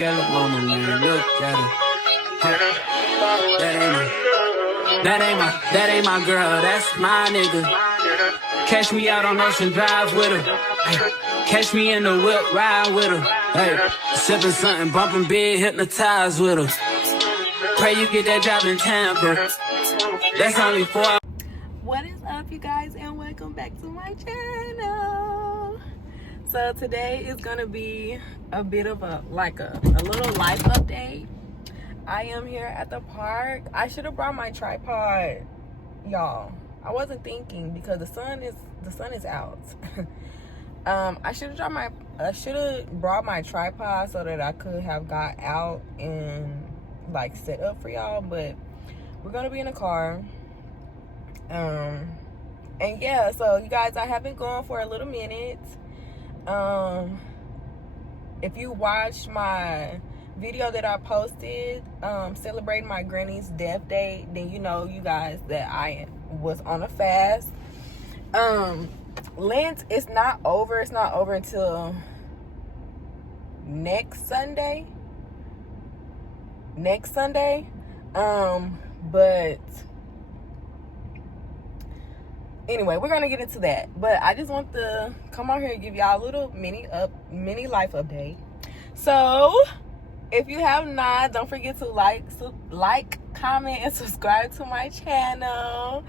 Skeleton mama, man, look at her. That ain't my girl, that's my nigga. Catch me out on Ocean Drive with her. Ay, catch me in the whip, ride with her. Hey, sipping something, bumping big, hypnotized with her. Pray you get that job in Tampa. That's only 4 hours. What is up, you guys, and welcome back to my channel. So today is gonna be a bit of a little life update. I am here at the park. I should have brought my tripod, y'all. I wasn't thinking because the sun is out. I should have brought my tripod so that I could have got out and like set up for y'all, but we're gonna be in a car. And yeah, so you guys, I have been going for a little minute. If you watched my video that I posted celebrating my granny's death date, then you know, you guys, that I was on a fast. Lent is not over. It's not over until next Sunday. But anyway, we're gonna get into that. But I just want to come on here and give y'all a little mini life update. So if you have not, don't forget to like, comment, and subscribe to my channel.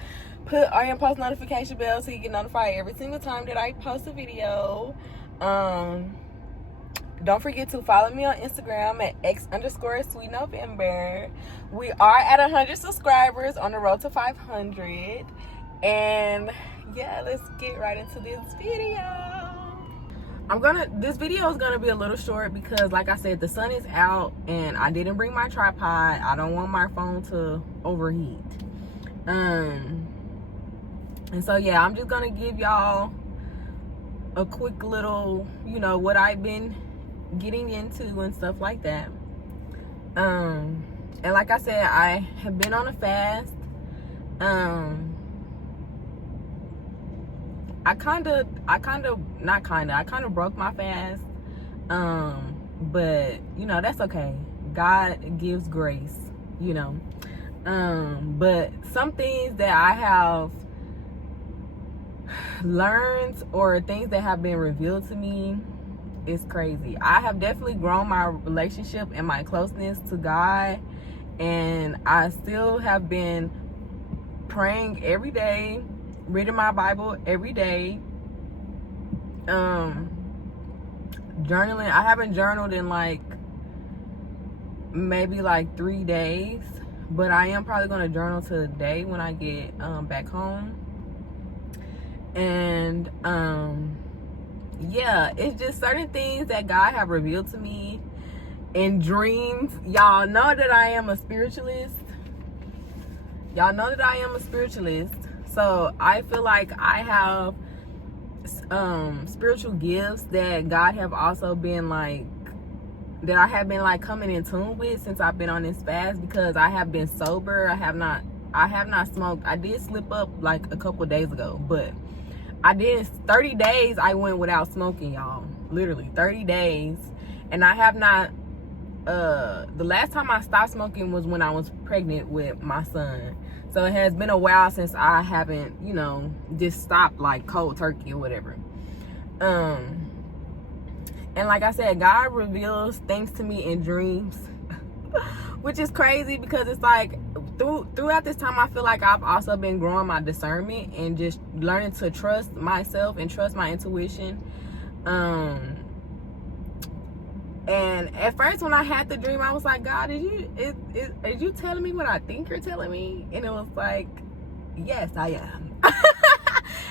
Put on your post notification bell so you get notified every single time that I post a video. Don't forget to follow me on Instagram at x_sweetnovember. We are at 100 subscribers on the road to 500. And yeah, let's get right into this video. This video is gonna be a little short because, like I said, the sun is out and I didn't bring my tripod. I don't want my phone to overheat. And so yeah, I'm just gonna give y'all a quick little, you know, what I've been getting into and stuff like that. And like I said, I have been on a fast. I kind of broke my fast. But you know, that's okay. God gives grace, you know. But some things that I have learned or things that have been revealed to me is crazy. I have definitely grown my relationship and my closeness to God, and I still have been praying every day, reading my Bible every day, journaling. I haven't journaled in maybe 3 days, but I am probably going to journal today when I get back home. And yeah, it's just certain things that God have revealed to me in dreams. Y'all know that I am a spiritualist. So I feel like I have spiritual gifts that God have also been that I have been coming in tune with since I've been on this fast, because I have been sober. I have not smoked. I did slip up a couple days ago, but I did 30 days I went without smoking, y'all. Literally 30 days. And I have not the last time I stopped smoking was when I was pregnant with my son. So it has been a while since I haven't, you know, just stopped cold turkey or whatever. And like I said, God reveals things to me in dreams, which is crazy because it's throughout this time, I feel like I've also been growing my discernment and just learning to trust myself and trust my intuition. And at first when I had the dream, I was like, God, are you telling me what I think you're telling me? And it was like, yes, I am.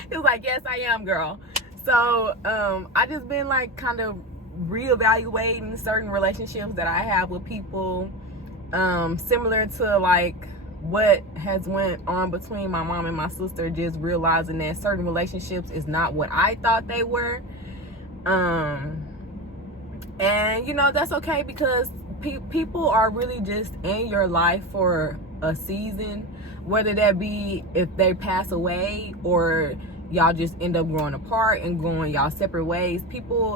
It was like, yes, I am, girl. So I just been kind of reevaluating certain relationships that I have with people, similar to what has went on between my mom and my sister, just realizing that certain relationships is not what I thought they were. And you know, that's okay, because people are really just in your life for a season, whether that be if they pass away or y'all just end up growing apart and going y'all separate ways.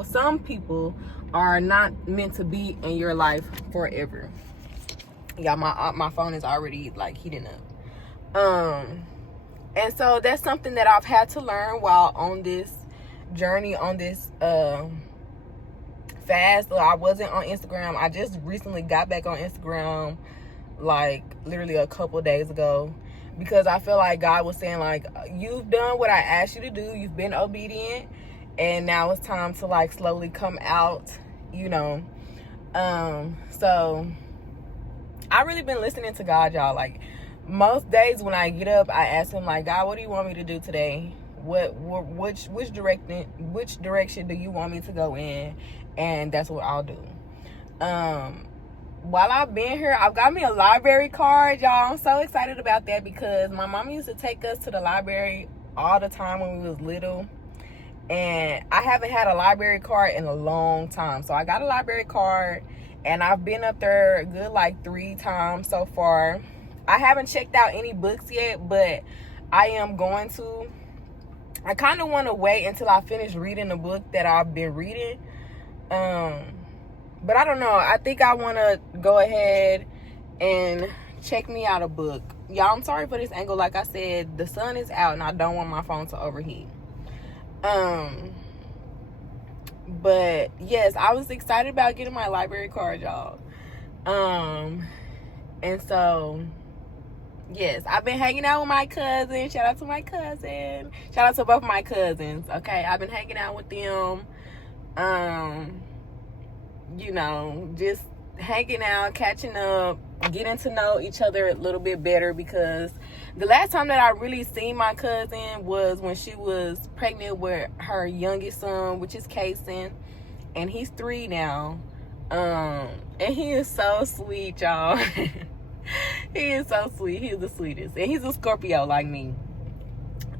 Some people are not meant to be in your life forever. Y'all, my phone is already like heating up. And so that's something that I've had to learn while on this journey, on this fast. I wasn't on Instagram. I just recently got back on Instagram, like literally a couple days ago, because I feel like God was saying, like, you've done what I asked you to do. You've been obedient, and now it's time to like slowly come out, you know. So I really been listening to God, y'all. Like, most days when I get up, I ask him, like, God, what do you want me to do today? Which direction do you want me to go in? And that's what I'll do. While I've been here, I've got me a library card, y'all. I'm so excited about that because my mom used to take us to the library all the time when we was little, and I haven't had a library card in a long time. So I got a library card, and I've been up there a good like 3 times so far. I haven't checked out any books yet, but I am going to. I kind of want to wait until I finish reading the book that I've been reading. But I don't know. I think I want to go ahead and check me out a book. Y'all, I'm sorry for this angle. Like I said, the sun is out and I don't want my phone to overheat. But yes, I was excited about getting my library card, y'all. And so yes, I've been hanging out with my cousin. Shout out to my cousin. Shout out to both my cousins. Okay, I've been hanging out with them. You know, just hanging out, catching up, getting to know each other a little bit better, because the last time that I really seen my cousin was when she was pregnant with her youngest son, which is Kason, and he's 3 now. And he is so sweet, y'all. He is so sweet. He's the sweetest, and he's a Scorpio like me.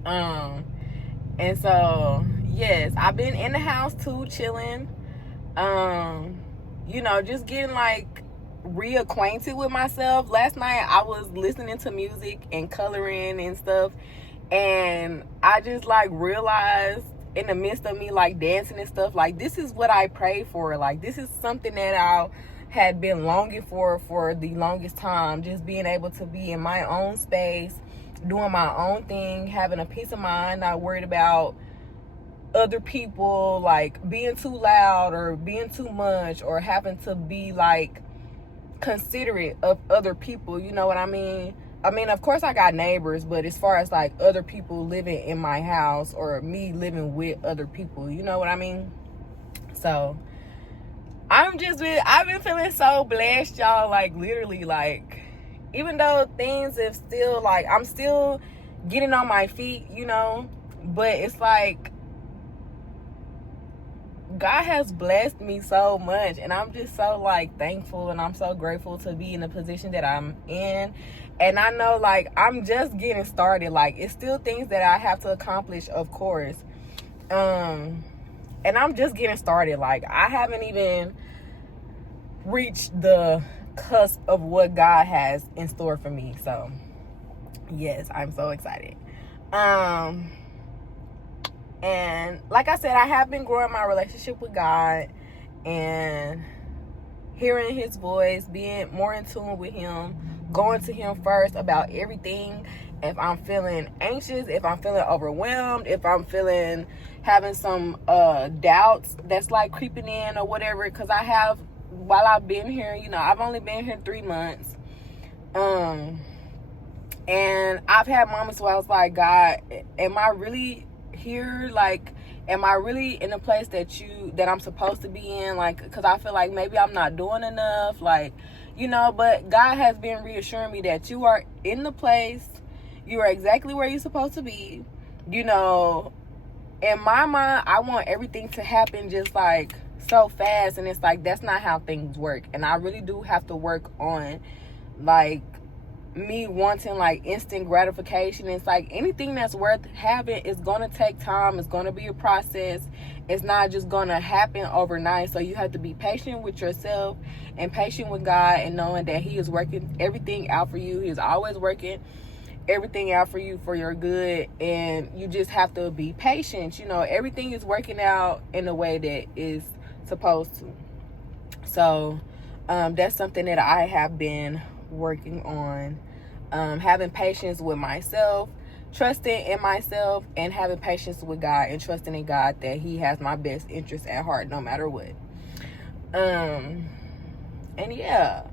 And so yes, I've been in the house too, chilling. You know, just getting like reacquainted with myself. Last night I was listening to music and coloring and stuff, and I just like realized in the midst of me like dancing and stuff, like this is what I pray for. Like this is something that I had been longing for the longest time, just being able to be in my own space, doing my own thing, having a peace of mind, not worried about other people like being too loud or being too much, or having to be like considerate of other people. You know what I mean? Of course I got neighbors, but as far as like other people living in my house or me living with other people, you know what I mean? So I've been feeling so blessed, y'all. Like literally, like even though things have still like, I'm still getting on my feet, you know, but it's like God has blessed me so much, and I'm just so like thankful, and I'm so grateful to be in the position that I'm in. And I know like I'm just getting started. Like it's still things that I have to accomplish, of course. And I'm just getting started. Like I haven't even reached the cusp of what God has in store for me. So yes, I'm so excited. And like I said, I have been growing my relationship with God and hearing his voice, being more in tune with him, going to him first about everything. If I'm feeling anxious, if I'm feeling overwhelmed, if I'm having some doubts that's like creeping in or whatever, because while I've been here, you know, I've only been here 3 months. And I've had moments where I was like, God, am I really here? Like, am I really in the place that I'm supposed to be in? Like, because I feel like maybe I'm not doing enough, like, you know. But God has been reassuring me that you are in the place, you are exactly where you're supposed to be. You know, in my mind, I want everything to happen just like so fast, and it's like that's not how things work. And I really do have to work on like me wanting like instant gratification. It's like anything that's worth having is gonna take time. It's gonna be a process. It's not just gonna happen overnight. So you have to be patient with yourself and patient with God, and knowing that he is working everything out for you. He's always working everything out for you for your good, and you just have to be patient. You know, everything is working out in the way that is supposed to. So that's something that I have been working on, having patience with myself, trusting in myself, and having patience with God, and trusting in God that He has my best interest at heart no matter what. And yeah,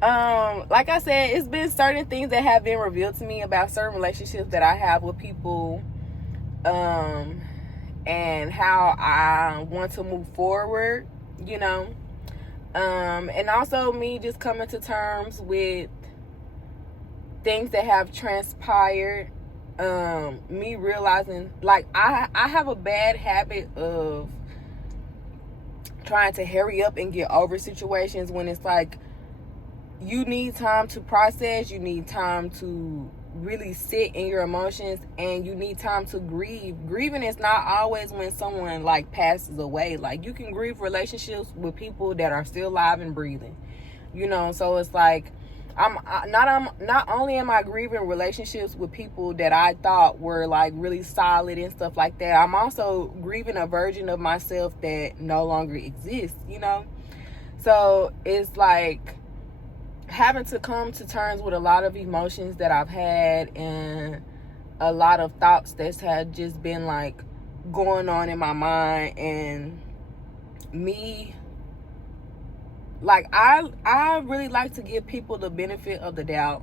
like I said, it's been certain things that have been revealed to me about certain relationships that I have with people, and how I want to move forward, you know. And also me just coming to terms with things that have transpired. Me realizing, like, I have a bad habit of trying to hurry up and get over situations when it's like you need time to process, you need time to really sit in your emotions, and you need time to grieve. Grieving is not always when someone like passes away. Like, you can grieve relationships with people that are still alive and breathing, you know. So it's like I'm not only am I grieving relationships with people that I thought were like really solid and stuff like that, I'm also grieving a version of myself that no longer exists, you know. So it's like having to come to terms with a lot of emotions that I've had, and a lot of thoughts that had just been like going on in my mind. And me, like, I really like to give people the benefit of the doubt.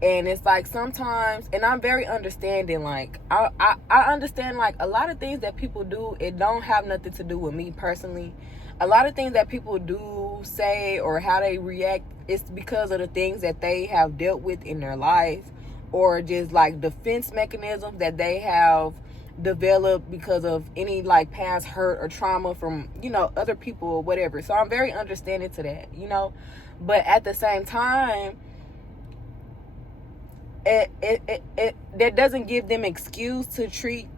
And it's like sometimes, and I'm very understanding, like I understand like a lot of things that people do, it don't have nothing to do with me personally. A lot of things that people do, say, or how they react, it's because of the things that they have dealt with in their life, or just like defense mechanisms that they have developed because of any like past hurt or trauma from, you know, other people or whatever. So I'm very understanding to that, you know. But at the same time, that doesn't give them excuse to treat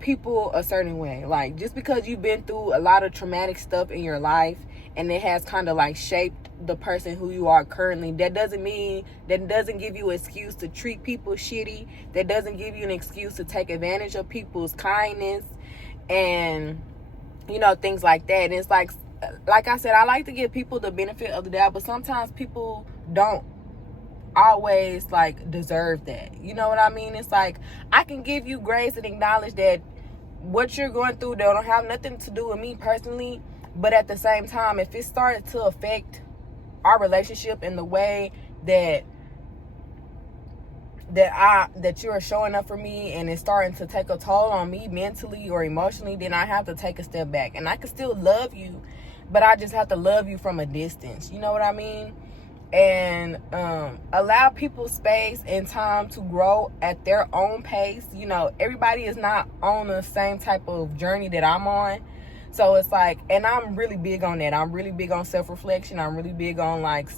people a certain way. Like, just because you've been through a lot of traumatic stuff in your life and it has kind of like shaped the person who you are currently, that doesn't give you an excuse to treat people shitty. That doesn't give you an excuse to take advantage of people's kindness and, you know, things like that. And it's like I said, I like to give people the benefit of the doubt, but sometimes people don't always like deserve that, you know what I mean? It's like, I can give you grace and acknowledge that what you're going through don't have nothing to do with me personally, but at the same time, if it started to affect our relationship in the way that you're showing up for me, and it's starting to take a toll on me mentally or emotionally, then I have to take a step back. And I can still love you, but I just have to love you from a distance, you know what I mean? And allow people space and time to grow at their own pace. You know, everybody is not on the same type of journey that I'm on. So it's like, and I'm really big on that. I'm really big on self-reflection. I'm really big on like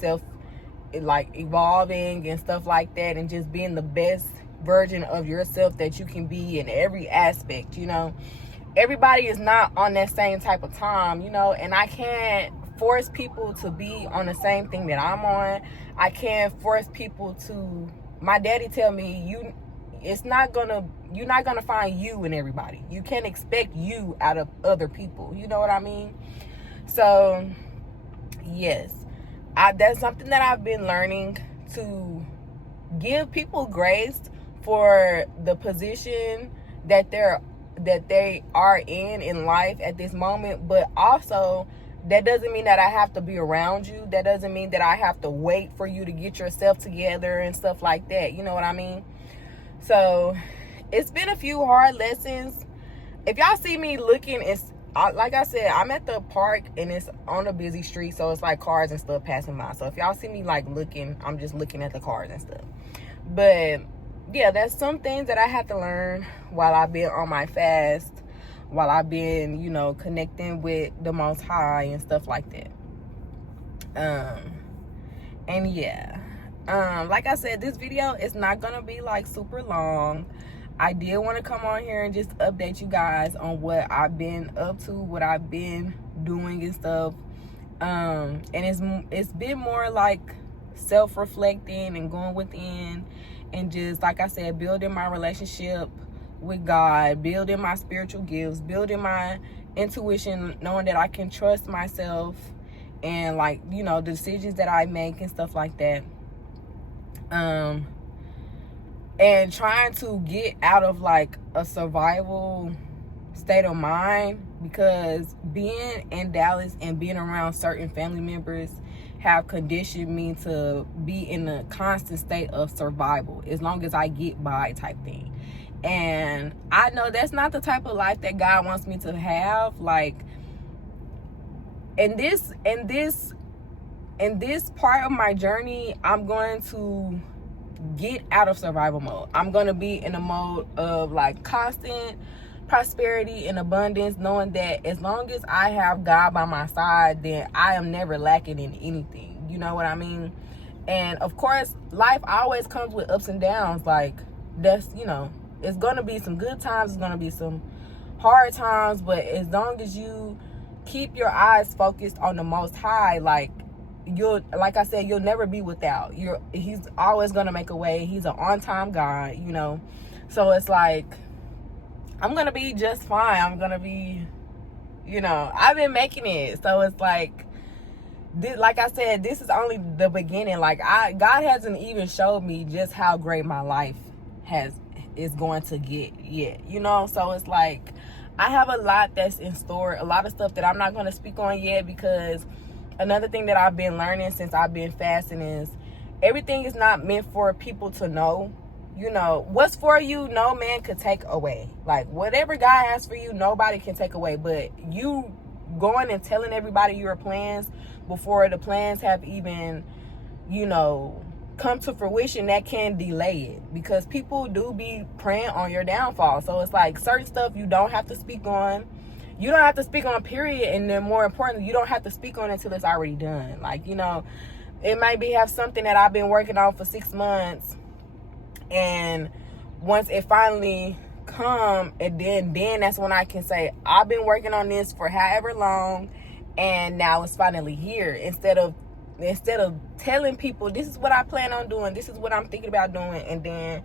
evolving and stuff like that, and just being the best version of yourself that you can be in every aspect, you know. Everybody is not on that same type of time, you know, and I can't force people to be on the same thing that I'm on. I can't force people to, my daddy tell me, you're not gonna find you in everybody. You can't expect you out of other people, you know what I mean? So yes, that's something that I've been learning, to give people grace for the position that they are in life at this moment. But also, that doesn't mean that I have to be around you. That doesn't mean that I have to wait for you to get yourself together and stuff like that. You know what I mean? So it's been a few hard lessons. If y'all see me looking, it's like I said, I'm at the park and it's on a busy street, so it's like cars and stuff passing by. So if y'all see me like looking, I'm just looking at the cars and stuff. But yeah, that's some things that I had to learn while I've been on my fast, while I've been, you know, connecting with the Most High and stuff like that. And yeah, like I said, this video is not gonna be like super long. I did want to come on here and just update you guys on what I've been up to, what I've been doing and stuff. And it's been more like self-reflecting and going within and just, like I said, building my relationship with God, building my spiritual gifts, building my intuition, knowing that I can trust myself and, like, you know, the decisions that I make and stuff like that. And trying to get out of like a survival state of mind, because being in Dallas and being around certain family members have conditioned me to be in a constant state of survival, as long as I get by type thing. And I know that's not the type of life that God wants me to have. Like, in this part of my journey, I'm going to get out of survival mode. I'm going to be in a mode of like constant prosperity and abundance, knowing that as long as I have God by my side, then I am never lacking in anything. You know what I mean? And of course, life always comes with ups and downs. Like, that's, you know, it's going to be some good times, it's going to be some hard times, but as long as you keep your eyes focused on the Most High, like I said, you'll never be without. He's always gonna make a way. He's an on-time God, you know. So it's like, I'm gonna be just fine. I'm gonna be, you know, I've been making it. So it's like I said, this is only the beginning. Like, God hasn't even showed me just how great my life is going to get yet, you know. So it's like, I have a lot that's in store, a lot of stuff that I'm not going to speak on yet, because another thing that I've been learning since I've been fasting is everything is not meant for people to know. You know, what's for you, no man could take away. Like, whatever God has for you, nobody can take away. But you going and telling everybody your plans before the plans have even, you know, come to fruition, that can delay it, because people do be preying on your downfall. So it's like, certain stuff you don't have to speak on. You don't have to speak on, period. And then more importantly, you don't have to speak on it until it's already done. Like, you know, it might have something that I've been working on for 6 months, and once it finally come, and then that's when I can say, I've been working on this for however long, and now it's finally here. Instead of telling people, this is what I plan on doing, this is what I'm thinking about doing, and then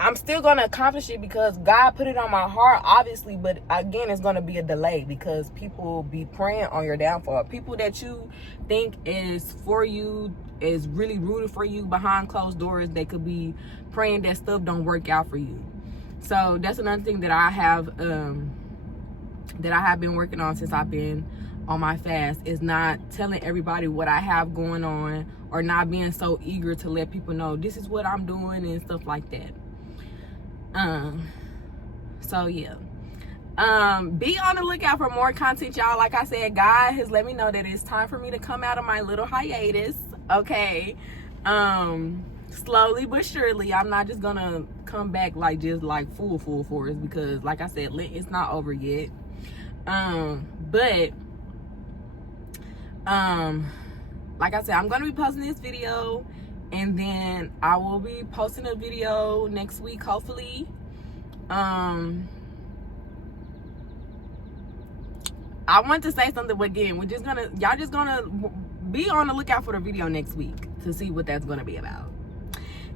I'm still going to accomplish it because God put it on my heart, obviously. But again, it's going to be a delay, because people be praying on your downfall. People that you think is for you, is really rooting for you behind closed doors, they could be praying that stuff don't work out for you. So that's another thing that I have been working on since I've been on my fast, is not telling everybody what I have going on, or not being so eager to let people know this is what I'm doing and stuff like that. So yeah, be on the lookout for more content, y'all. Like I said, God has let me know that it's time for me to come out of my little hiatus. Okay, slowly but surely. I'm not just gonna come back like just like full force, because like I said, it's not over yet. But like I said, I'm gonna be posting this video, and then I will be posting a video next week, hopefully. I want to say something, but again, y'all just gonna be on the lookout for the video next week to see what that's gonna be about.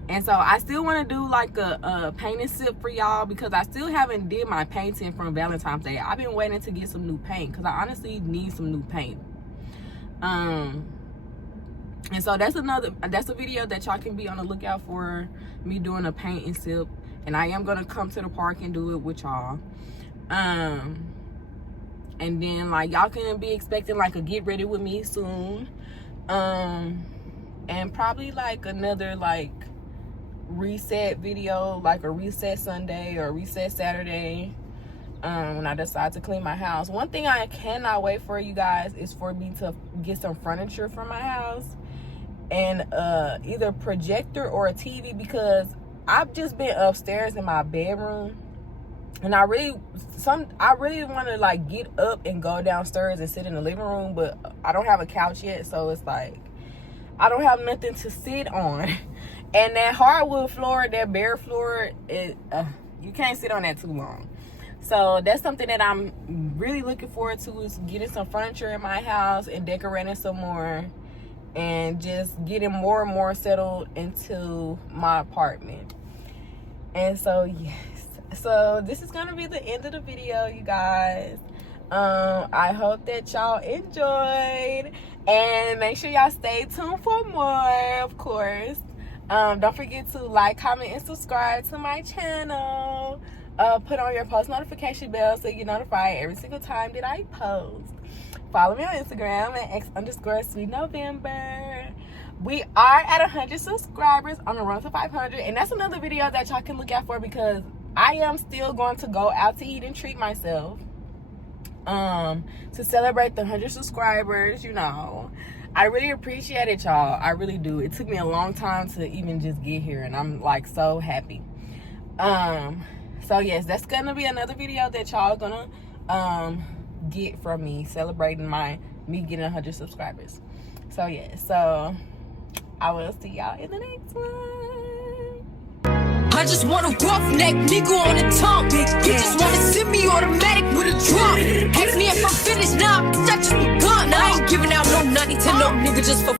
And so I still want to do like a painting sip for y'all, because I still haven't did my painting from Valentine's Day. I've been waiting to get some new paint, because I honestly need some new paint. And so that's a video that y'all can be on the lookout for, me doing a paint and sip. And I am gonna come to the park and do it with y'all. And then like y'all can be expecting like a get ready with me soon. And probably like another like reset video, like a reset Sunday or reset Saturday, when I decide to clean my house. One thing I cannot wait for, you guys, is for me to get some furniture for my house, and either a projector or a TV, because I've just been upstairs in my bedroom, and I really want to like get up and go downstairs and sit in the living room, but I don't have a couch yet, so it's like I don't have nothing to sit on. And that hardwood floor, that bare floor, you can't sit on that too long. So that's something that I'm really looking forward to, is getting some furniture in my house and decorating some more. and just getting more and more settled into my apartment. And so yes, so this is gonna be the end of the video, you guys. I hope that y'all enjoyed, and make sure y'all stay tuned for more, of course. Don't forget to like, comment, and subscribe to my channel. Put on your post notification bell so you get notified every single time that I post. Follow me on Instagram at x_sweetnovember. We are at 100 subscribers on the road to 500, and that's another video that y'all can look out for, because I am still going to go out to eat and treat myself to celebrate the 100 subscribers. You know, I really appreciate it, y'all. I really do. It took me a long time to even just get here, and I'm like so happy. So yes, that's gonna be another video that y'all gonna get from me, celebrating me getting 100 subscribers. So yeah, so I will see y'all in the next one. I just want a roughneck nigga on the tongue. You just wanna send me automatic with a drum. Ask me if I'm finished now, I just begun. I ain't giving out no 90 to no nigga just for